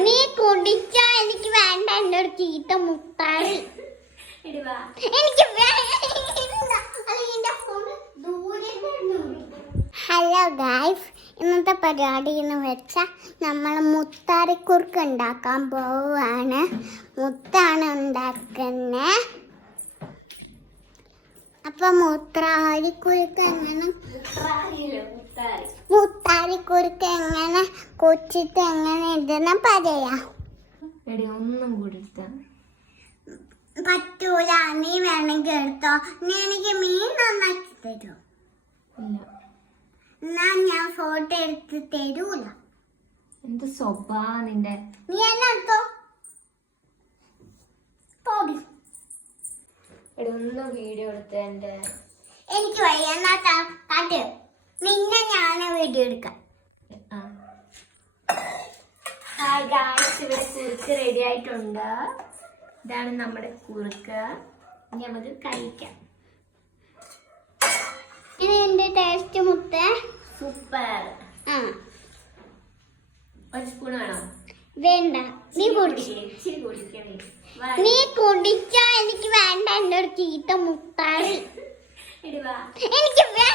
നീ കുടിച്ചാ എനിക്ക് വേണ്ട എന്റെ ഒരു ചീത്ത മുട്ടായി. എനിക്ക് ഹലോ ഗായ്സ് ഇന്നത്തെ പരിപാടി എന്ന് വെച്ചാൽ നമ്മൾ മുത്താരിക്കുറുക്ക് ഉണ്ടാക്കാൻ പോവാണ് മുത്താണ് ഉണ്ടാക്കുന്നത് അപ്പം മുത്താരിക്കുറുക്ക് എങ്ങനെ എങ്ങനെ കൊച്ചിട്ട് എങ്ങനെ ഇടണം പറയാം? എടി ഒന്നും കൂടി എടുത്താ പറ്റൂല നീ വേണമെങ്കിൽ എടുത്തോ. നീ എനിക്ക് മീൻ നന്നാക്കി തരൂ? ഇല്ല. എന്നാ ഞാൻ ഫോട്ടോ എടുത്ത് തരൂല. എന്ത് സ്വഭാ നിന്റെ? നീ എന്നെ എടുത്തോ? പോടി. എടി ഒന്ന് വീഡിയോ എടുത്ത എന്റെ എനിക്ക് വയ്യ. എന്നാ കാട്ട് നിന്നെ ഞാൻ വീഡിയോ എടുക്കാം ഹായ് ഗായ്സ് ഇവിടെ കുറുക്ക് റെഡി ആയിട്ടുണ്ട്. ഇതാണ് നമ്മുടെ കുറുക്ക്. ഇനി നമുക്ക് കഴിക്കാം. ഇനി എന്റെ ടേസ്റ്റ് മുത്ത സൂപ്പർ ഒരു സ്പൂൺ വേണോ? വേണ്ട. നീ. നീ. കുടിച്ചാ എനിക്ക് വേണ്ട എന്റെ ഒരു ചീത്ത മുട്ടായി. എനിക്ക് വേ-